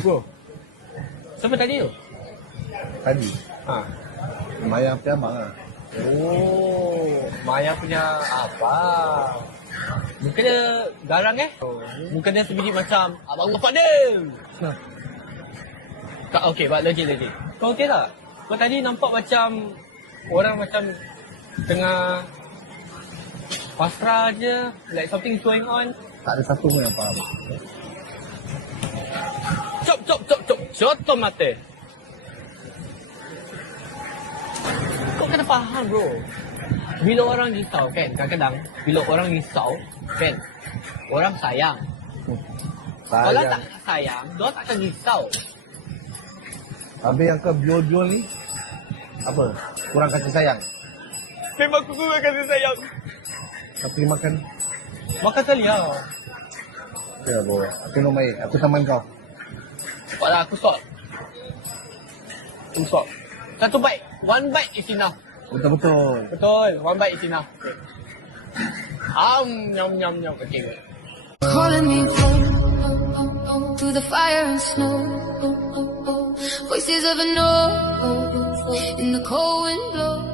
Bro, siapa tadi tu? Tadi Ha. Maya punya abang lah. Oh, Maya punya apa? Muka dia garang Muka dia sebiji macam abang bapak dia. Tak okey, but legit. Kau okey tak? Kau tadi nampak macam orang macam tengah pasrah je, like something is going on. Tak ada satu pun yang faham. Cop. Contoh mata. Kau kena faham bro. Bila orang risau kan, kadang-kadang bila orang risau kan, orang sayang. Kalau tak sayang, dia tak akan risau. Habis yang ke biol-biol ni apa? Kurang kasih sayang. Memang aku kurang kasih sayang. Tapi makan. Makan sekali lah. Ya bro. Aku nak main. Aku teman kau. Cepatlah aku sort. Satu bite. One bite is enough. Betul-betul. Betul. One bite is enough. Nyam. Okay. Calling me home through the fire and snow. Voices of a no in the cold wind blow.